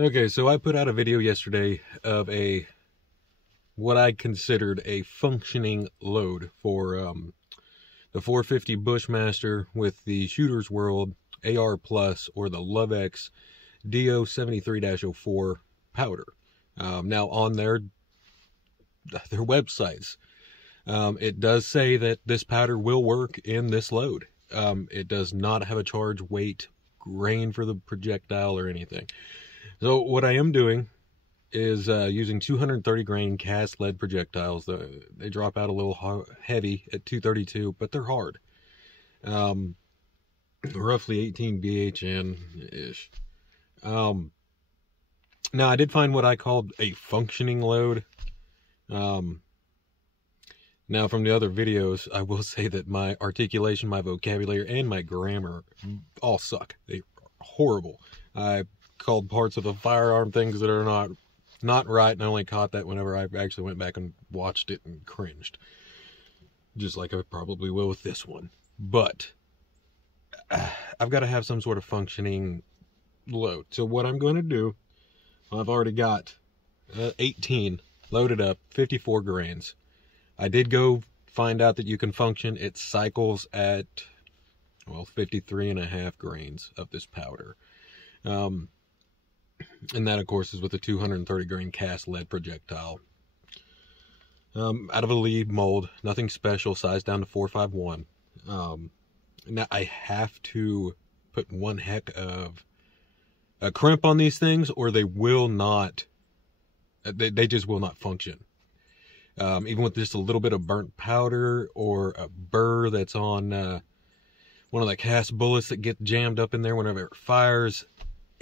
Okay, so I put out a video yesterday of what I considered a functioning load for the 450 Bushmaster with the Shooter's World AR Plus or the lovex D073-04 powder. Now on their websites, it does say that this powder will work in this load. It does not have a charge weight grain for the projectile or anything. So what I am doing is using 230 grain cast lead projectiles. They drop out a little heavy at 232, but they're hard. Roughly 18 BHN-ish. Now I did find what I called a functioning load. Now from the other videos, I will say that my articulation, my vocabulary, and my grammar all suck. They're horrible. I called parts of a firearm things that are not right, and I only caught that whenever I actually went back and watched it and cringed. Just like I probably will with this one. But I've got to have some sort of functioning load. So what I'm going to do, I've already got 18 loaded up, 54 grains. I did go find out that you can function. It cycles at, well, 53.5 grains of this powder. And that, of course, is with a 230 grain cast lead projectile. Out of a lead mold, nothing special, size down to 451. Now, I have to put one heck of a crimp on these things, or they will not, they just will not function. Even with just a little bit of burnt powder or a burr that's on one of the cast bullets that get jammed up in there whenever it fires,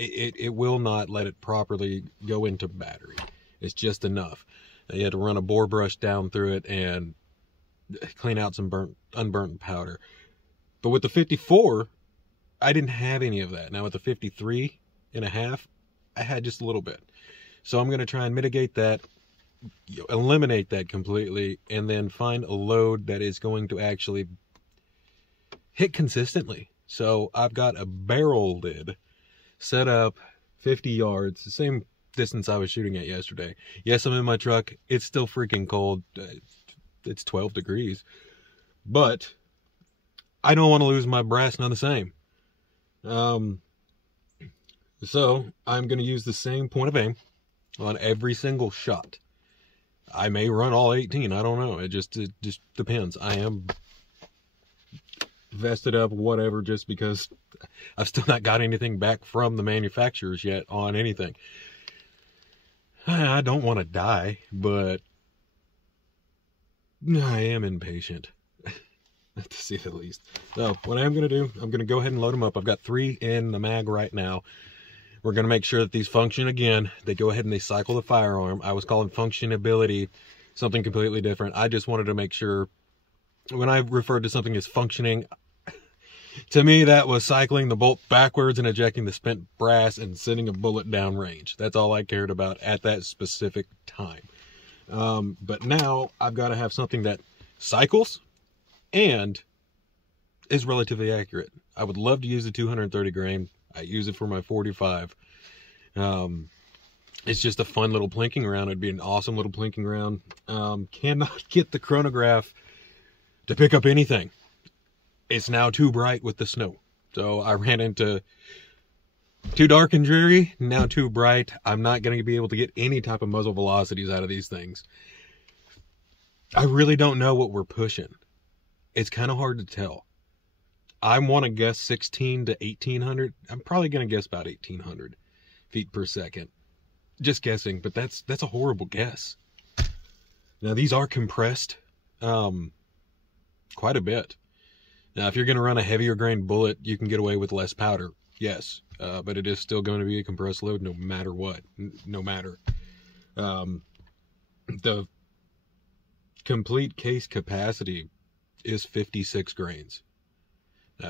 it will not let it properly go into battery. It's just enough. You had to run a bore brush down through it and clean out some unburnt powder. But with the 54, I didn't have any of that. Now with the 53.5, I had just a little bit. So I'm going to try and mitigate that, eliminate that completely, and then find a load that is going to actually hit consistently. So I've got a barrel lid set up 50 yards, the same distance I was shooting at yesterday. Yes, I'm in my truck. It's still freaking cold. It's 12 degrees. But I don't want to lose my brass none the same. So I'm going to use the same point of aim on every single shot. I may run all 18. I don't know. It just depends. I am vested up, whatever, just because I've still not got anything back from the manufacturers yet on anything. I don't want to die, but I am impatient, to say the least. So what I'm going to do, I'm going to go ahead and load them up. I've got 3 in the mag right now. We're going to make sure that these function again. They go ahead and they cycle the firearm. I was calling functionability something completely different. I just wanted to make sure when I referred to something as functioning, to me that was cycling the bolt backwards and ejecting the spent brass and sending a bullet down range. That's all I cared about at that specific time. But now I've got to have something that cycles and is relatively accurate. I would love to use the 230 grain. I use it for my 45. It's just a fun little plinking round. It'd be an awesome little plinking round. Cannot get the chronograph to pick up anything. It's now too bright with the snow. So I ran into too dark and dreary, now too bright. I'm not going to be able to get any type of muzzle velocities out of these things. I really don't know what we're pushing. It's kind of hard to tell. I want to guess 16 to 1800. I'm probably going to guess about 1800 feet per second. Just guessing, but that's a horrible guess. Now these are compressed quite a bit. Now if you're going to run a heavier grain bullet, you can get away with less powder. Yes, but it is still going to be a compressed load no matter what. No matter. The complete case capacity is 56 grains.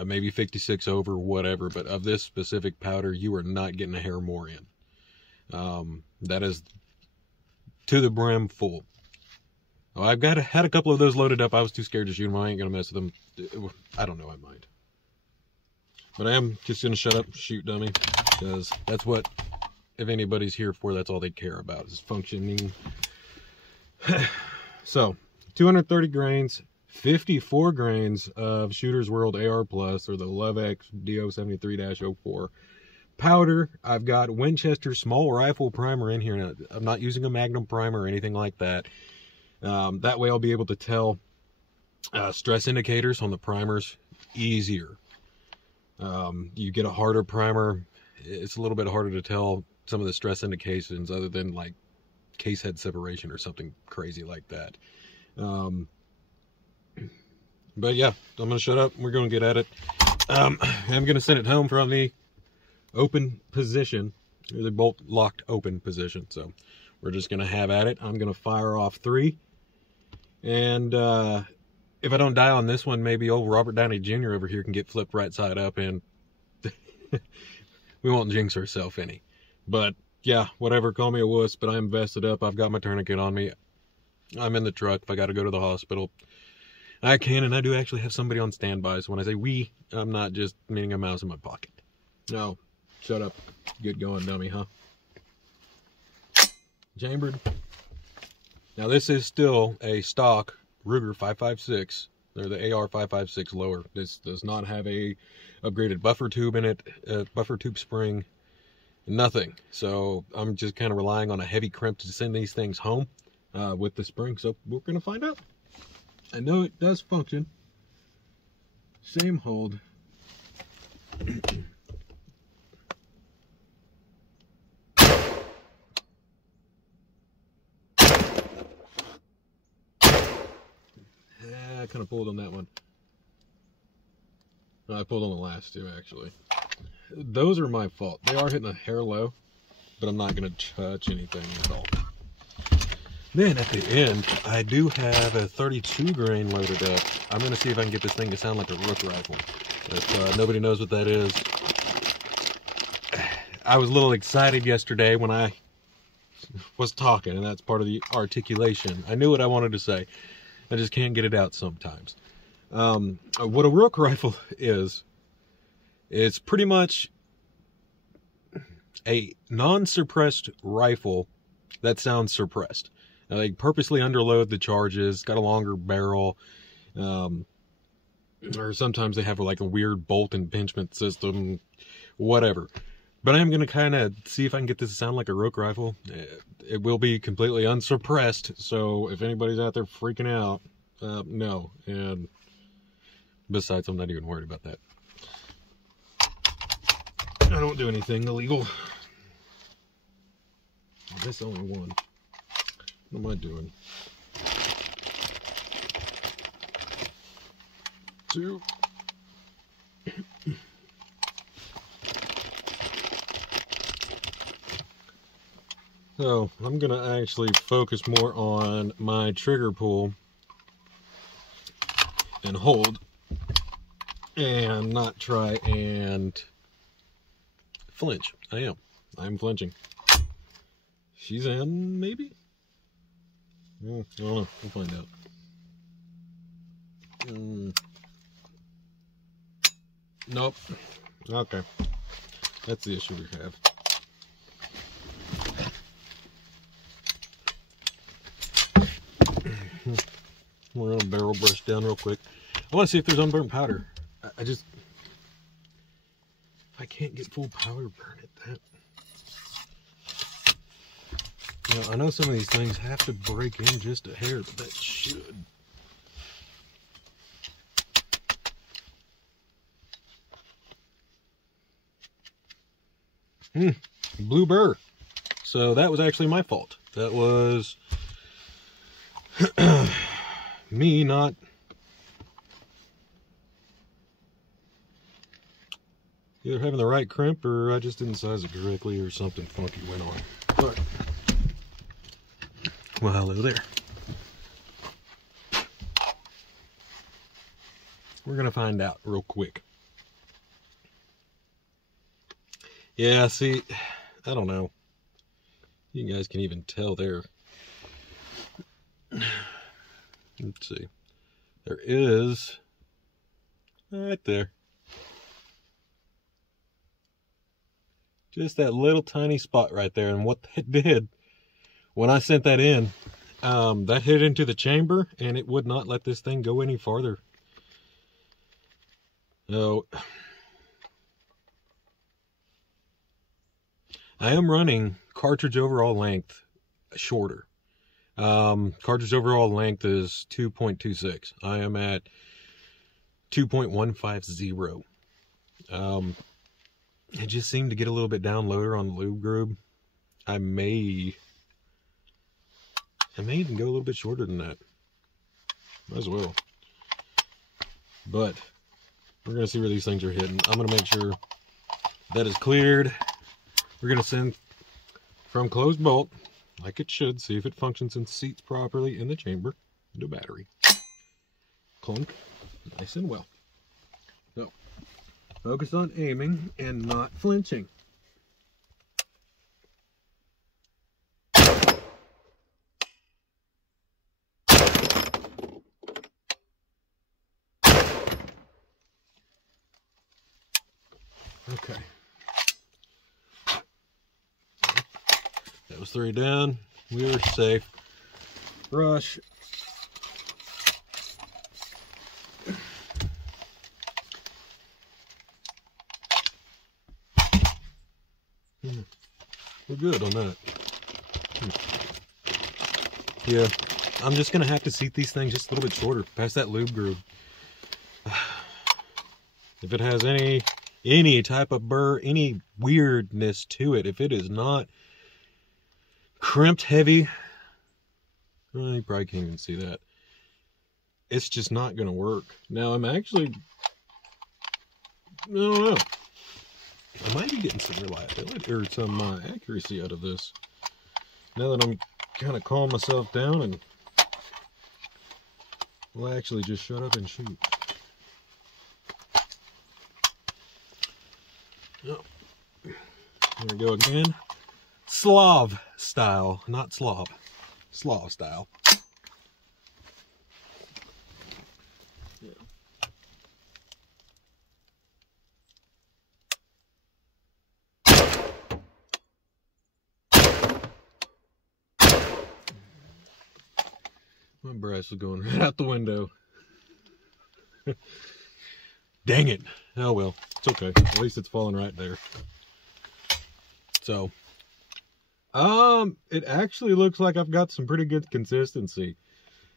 Maybe 56 over, whatever, but of this specific powder, you are not getting a hair more in. That is to the brim full. Oh, I've had a couple of those loaded up. I was too scared to shoot them. I ain't going to mess with them. I don't know, I might. But I am just going to shut up and shoot, dummy, because that's what if anybody's here for, that's all they care about is functioning. So 230 grains, 54 grains of Shooter's World AR Plus, or the lovex D073-04 powder. I've got Winchester small rifle primer in here. Now, I'm not using a Magnum primer or anything like that. That way I'll be able to tell stress indicators on the primers easier. You get a harder primer, it's a little bit harder to tell some of the stress indications, other than like case head separation or something crazy like that. But yeah, I'm gonna shut up. We're gonna get at it. I'm gonna send it home from the open position, or the bolt locked open position. So we're just gonna have at it. I'm gonna fire off 3, and if I don't die on this one, maybe old Robert Downey Jr. over here can get flipped right side up, and we won't jinx ourselves any. But yeah, whatever, call me a wuss, but I'm vested up. I've got my tourniquet on me. I'm in the truck. If I got to go to the hospital, I can, and I do actually have somebody on standby. So when I say we, I'm not just meaning a mouse in my pocket. No, shut up. Get going, dummy, huh? Chambered. Now this is still a stock Ruger 5.56, or the AR 5.56 lower. This does not have a upgraded buffer tube in it, buffer tube spring, nothing. So I'm just kind of relying on a heavy crimp to send these things home with the spring. So we're gonna find out. I know it does function. Same hold. I kind of pulled on that one. I pulled on the last two, actually. Those are my fault. They are hitting a hair low, but I'm not going to touch anything at all. Then at the end, I do have a 32 grain loaded up. I'm going to see if I can get this thing to sound like a rook rifle. If nobody knows what that is, I was a little excited yesterday when I was talking, and that's part of the articulation. I knew what I wanted to say. I just can't get it out sometimes. What a rook rifle is, it's pretty much a non-suppressed rifle that sounds suppressed. Now, they purposely underload the charges, got a longer barrel, or sometimes they have like a weird bolt impingement system, whatever. But I'm going to kind of see if I can get this to sound like a rook rifle. It will be completely unsuppressed, so if anybody's out there freaking out, no. And besides, I'm not even worried about that. I don't do anything illegal. This only one. What am I doing? 2. So I'm going to actually focus more on my trigger pull and hold, and not try and flinch. I'm flinching. She's in, maybe? I don't know. We'll find out. Nope. Okay. That's the issue we have. We're gonna barrel brush down real quick. I want to see if there's unburnt powder. If I can't get full powder burn at that. Now, I know some of these things have to break in just a hair, but that should. Blue burr. So that was actually my fault. That was me not either having the right crimp, or I just didn't size it correctly, or something funky went on. But, well, hello there. We're gonna find out real quick. Yeah, see, I don't know. You guys can even tell there. Let's see. There is, right there, Just that little tiny spot right there. And what that did, when I sent that in, that hit into the chamber and it would not let this thing go any farther. So I am running cartridge overall length shorter. Cartridge overall length is 2.26. I am at 2.150. It just seemed to get a little bit down loader on the lube groove. I may even go a little bit shorter than that. Might as well. But we're gonna see where these things are hitting. I'm gonna make sure that is cleared. We're gonna send from closed bolt, like it should, see if it functions and seats properly in the chamber, into battery. Clunk, nice and well. So, focus on aiming and not flinching. Okay. That was 3 down. We were safe. Brush. We're good on that. Yeah, I'm just gonna have to seat these things just a little bit shorter, past that lube groove. If it has any type of burr, any weirdness to it, if it is not crimped heavy, well, you probably can't even see that. It's just not gonna work. Now I'm actually, I don't know. I might be getting some reliability or some accuracy out of this. Now that I'm kind of calm myself down and will actually just shut up and shoot. Oh, here we go again. Slav style, not slob. Slav style. Yeah. My brass is going right out the window. Dang it. Oh well, it's okay. At least it's falling right there. So, it actually looks like I've got some pretty good consistency.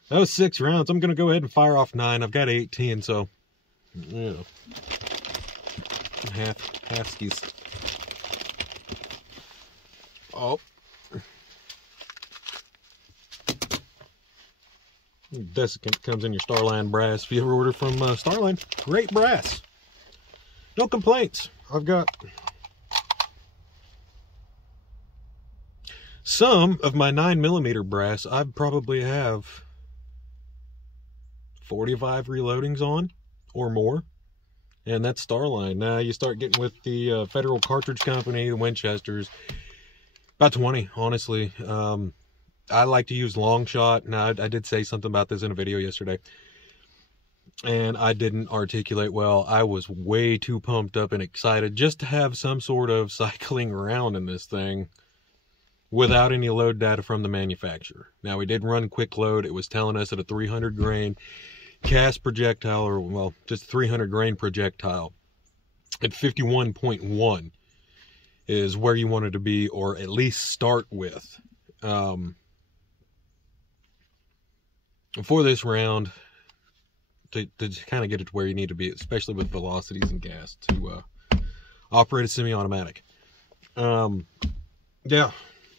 That was 6 rounds. I'm gonna go ahead and fire off 9. I've got 18, so you know, half skis. Oh. Desiccant comes in your Starline brass. If you ever order from Starline, great brass. No complaints. I've got some of my 9mm brass. I probably have 45 reloadings on or more, and that's Starline. Now you start getting with the Federal Cartridge Company, the Winchesters, about 20, honestly. I like to use long shot. Now, I did say something about this in a video yesterday, and I didn't articulate well. I was way too pumped up and excited just to have some sort of cycling around in this thing without any load data from the manufacturer. Now, we did run quick load. It was telling us that a 300 grain cast projectile, or well, just 300 grain projectile at 51.1 is where you wanted to be, or at least start with. For this round, to kind of get it to where you need to be, especially with velocities and gas, to operate a semi-automatic. Yeah, I'm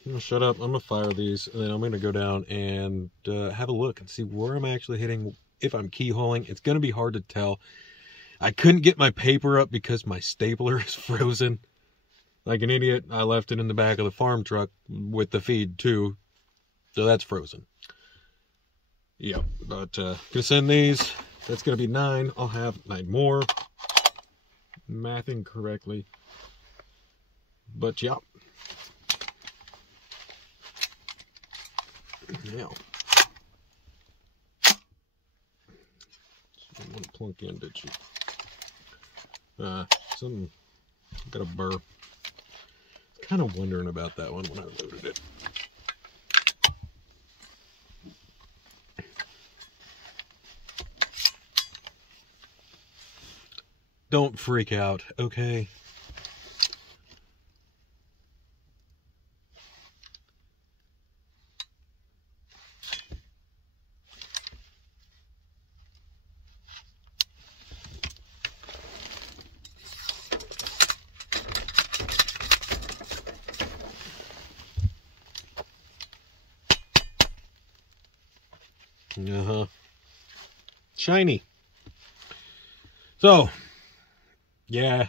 gonna shut up. I'm gonna fire these, and then I'm gonna go down and have a look and see where I'm actually hitting. If I'm keyholing, it's gonna be hard to tell. I couldn't get my paper up because my stapler is frozen. Like an idiot, I left it in the back of the farm truck with the feed too, so that's frozen. Yeah, but gonna send these. That's gonna be 9. I'll have 9 more. Mathing correctly. But yeah. Now. I want to plunk in, did you? Got a burr. kind of wondering about that one when I loaded it. Don't freak out, okay? Shiny. So, yeah.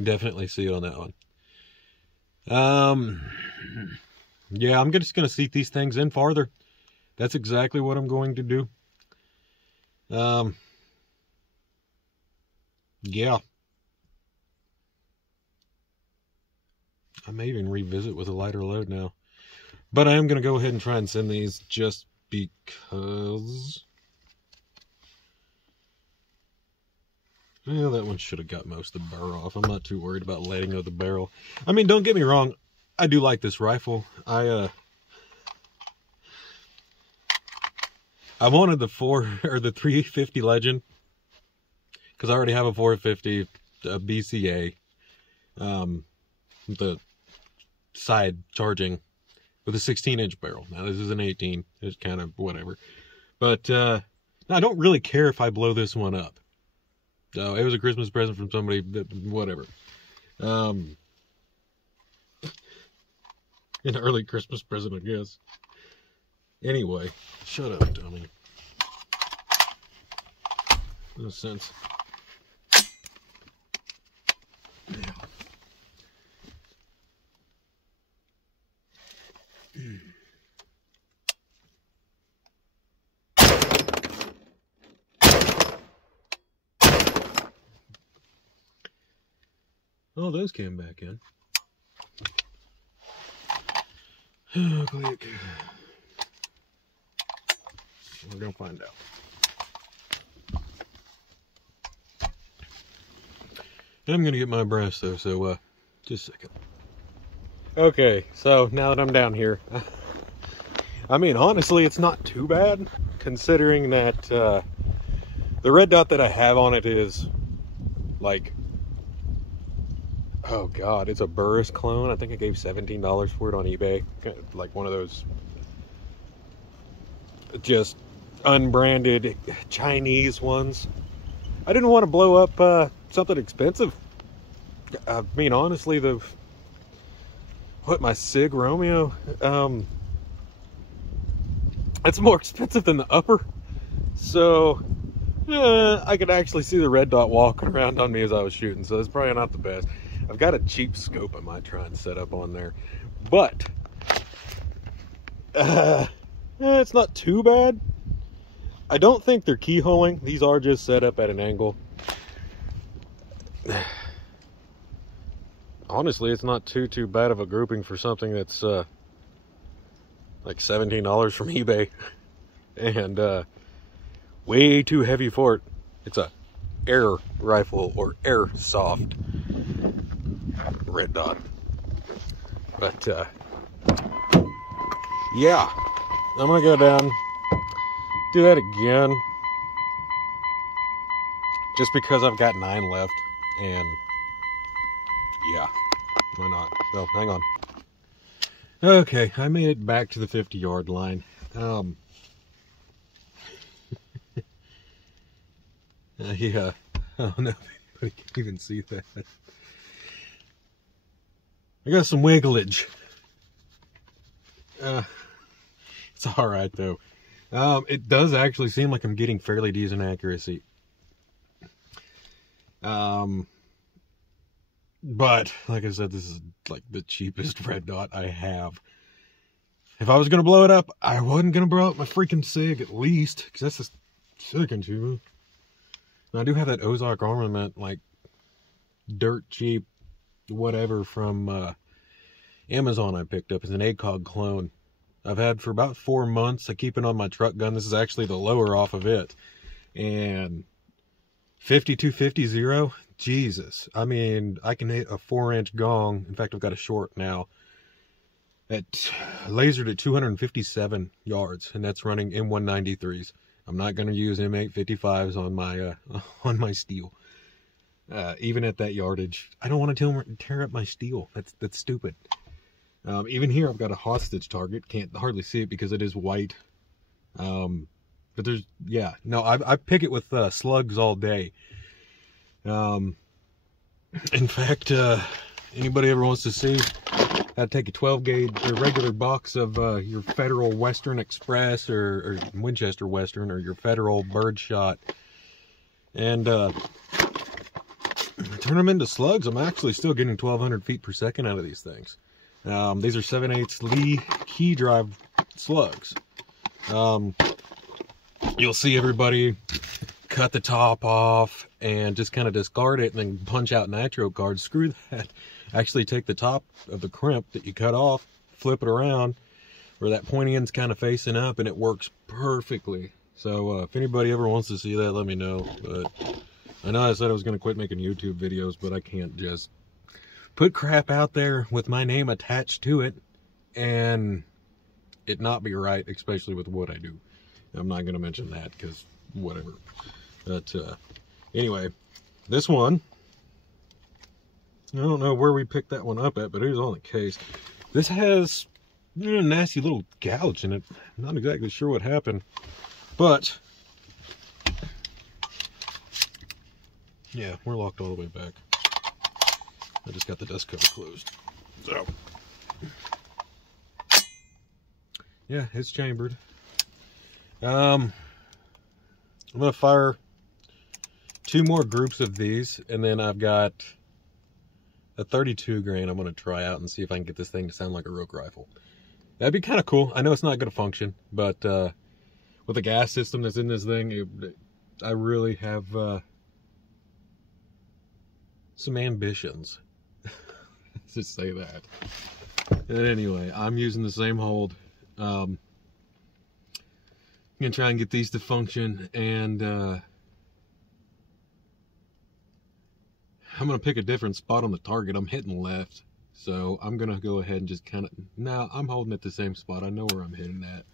Definitely see it on that one. Yeah, I'm just gonna seat these things in farther. That's exactly what I'm going to do. Yeah. I may even revisit with a lighter load now. But I am gonna go ahead and try and send these just because. Well, that one should have got most of the burr off. I'm not too worried about letting go of the barrel. I mean, don't get me wrong. I do like this rifle. I wanted the 350 Legend because I already have a 450 BCA, the side charging with a 16-inch barrel. Now this is an 18. It's kind of whatever, but I don't really care if I blow this one up. So it was a Christmas present from somebody, whatever. An early Christmas present, I guess. Anyway, shut up, dummy. No sense. Yeah. Oh, those came back in. Oh, click. We're gonna find out. I'm gonna get my brass though, so just a second. Okay, so now that I'm down here, I mean, honestly, it's not too bad considering that the red dot that I have on it is like, oh god, it's a Burris clone. I think I gave $17 for it on eBay. Like one of those just unbranded Chinese ones. I didn't want to blow up something expensive. I mean, honestly, my Sig Romeo, it's more expensive than the upper. So I could actually see the red dot walking around on me as I was shooting, so it's probably not the best. I've got a cheap scope I might try and set up on there, but it's not too bad. I don't think they're keyholing. These are just set up at an angle. Honestly, it's not too bad of a grouping for something that's like $17 from eBay and way too heavy for it. It's a air rifle or airsoft red dot, but yeah, I'm gonna go down, do that again, just because I've got 9 left, and yeah, why not? Well, hang on. Okay, I made it back to the 50-yard line. Yeah, I don't know if anybody can even see that. I got some wigglage. It's alright though. It does actually seem like I'm getting fairly decent accuracy. But like I said, this is like the cheapest red dot I have. If I was gonna blow it up, I wasn't gonna blow up my freaking Sig at least, because that's the silicon tube. And I do have that Ozark armament, like dirt cheap whatever from Amazon I picked up. It's an ACOG clone I've had for about 4 months. I keep it on my truck gun. This is actually the lower off of it. And 5250 Jesus. I mean, I can hit a 4-inch gong. In fact, I've got a short now. It lasered at 257 yards, and that's running M193s. I'm not going to use M855s on my steel. Even at that yardage, I don't want to tear up my steel. That's stupid. Even here, I've got a hostage target. Can't hardly see it because it is white. But there's, yeah, no, I pick it with slugs all day. In fact, anybody ever wants to see how to take a 12 gauge or regular box of your Federal Western Express or Winchester Western or your Federal Birdshot and turn them into slugs, I'm actually still getting 1,200 feet per second out of these things. These are 7/8 Lee key drive slugs. You'll see everybody cut the top off and just kind of discard it and then punch out nitro cards. Screw that. Actually take the top of the crimp that you cut off, flip it around where that pointy end's kind of facing up, and it works perfectly. So if anybody ever wants to see that, let me know. But I know I said I was going to quit making YouTube videos, but I can't just put crap out there with my name attached to it and it not be right, especially with what I do. I'm not going to mention that because whatever. But anyway, this one, I don't know where we picked that one up at, but it was on the case. This has a nasty little gouge in it. I'm not exactly sure what happened, but yeah, we're locked all the way back. I just got the dust cover closed. So yeah, it's chambered. I'm gonna fire 2 more groups of these, and then I've got a 32 grain I'm gonna try out and see if I can get this thing to sound like a Rook rifle. That'd be kind of cool. I know it's not gonna function, but with the gas system that's in this thing, I really have some ambitions. Let's just say that. And anyway, I'm using the same hold. I'm gonna try and get these to function, and I'm gonna pick a different spot on the target. I'm hitting left, so I'm gonna go ahead and just kind of, now I'm holding at the same spot. I know where I'm hitting at.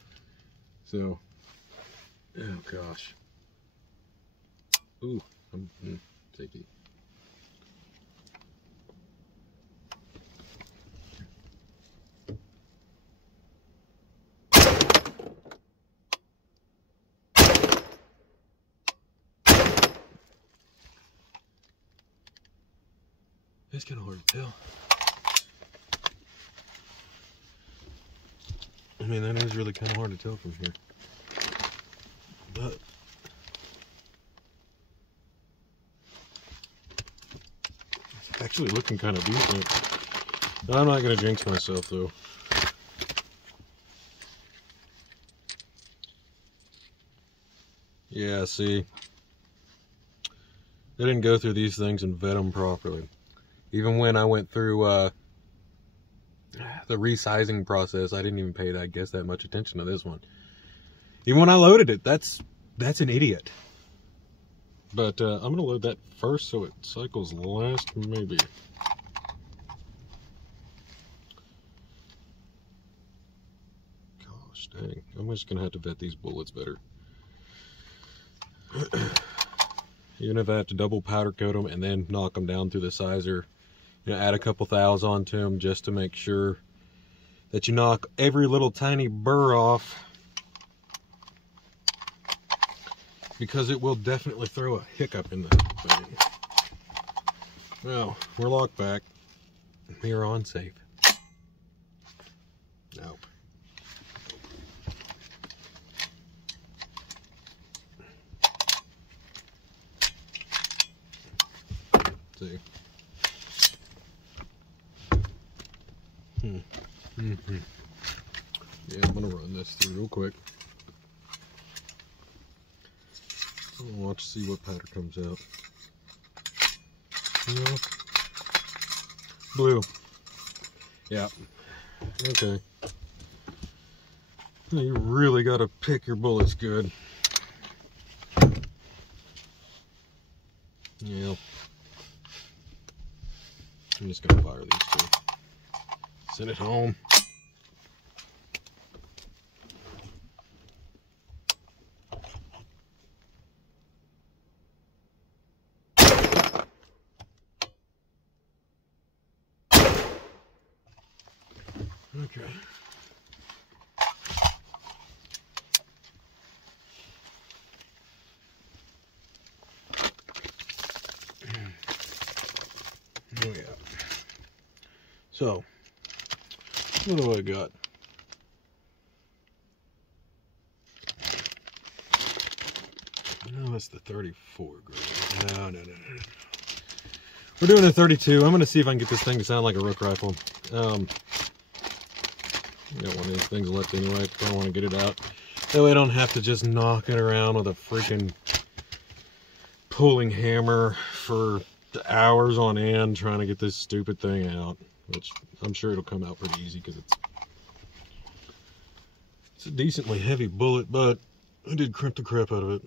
So, oh gosh. Ooh, safety. It's kind of hard to tell. I mean, that is really kind of hard to tell from here. But it's actually looking kind of decent. I'm not going to jinx myself, though. Yeah, see. I didn't go through these things and vet them properly. Even when I went through the resizing process, I didn't even pay, I guess, that much attention to this one. Even when I loaded it, that's an idiot. But I'm going to load that first so it cycles last, maybe. Gosh dang, I'm just going to have to vet these bullets better. Even if I have to double powder coat them and then knock them down through the sizer. You know, add a couple thous onto them just to make sure that you knock every little tiny burr off, because it will definitely throw a hiccup in the thing. Well, we're locked back. We are on safe. Nope. See. Yeah, I'm gonna run this through real quick. Watch, see what pattern comes out. No. Blue. Yeah. Okay. You really gotta pick your bullets good. Yeah. just gonna fire these two. Send it home. Okay. Oh yeah. So, what do I got? No, that's the 34 grade. No. We're doing a 32. I'm gonna see if I can get this thing to sound like a rook rifle. I got one of these things left anyway, but I want to get it out. That way I don't have to just knock it around with a freaking pulling hammer for hours on end trying to get this stupid thing out. Which I'm sure it'll come out pretty easy because it's a decently heavy bullet, but I did crimp the crap out of it.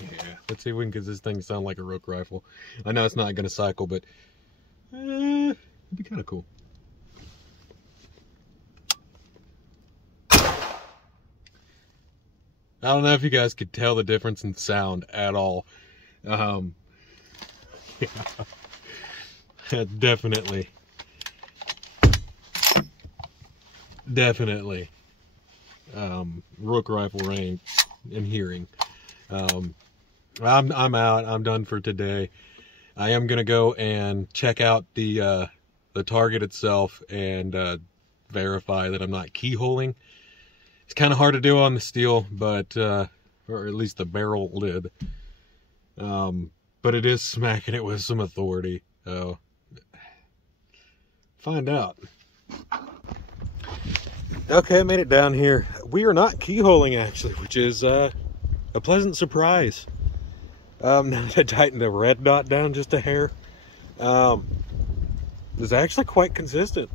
Yeah, let's see if we can get this thing to sound like a rook rifle. I know it's not going to cycle, but it'd be kind of cool. I don't know if you guys could tell the difference in sound at all. Yeah, definitely. Rook rifle range and hearing. I'm out. I'm done for today. I am gonna go and check out the target itself and verify that I'm not keyholing. It's kind of hard to do on the steel, but or at least the barrel lid. But it is smacking it with some authority. So find out. Okay, I made it down here. We are not keyholing actually, which is a pleasant surprise. Now that I tightened the red dot down just a hair, it's actually quite consistent.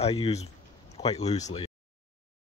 I use quite loosely.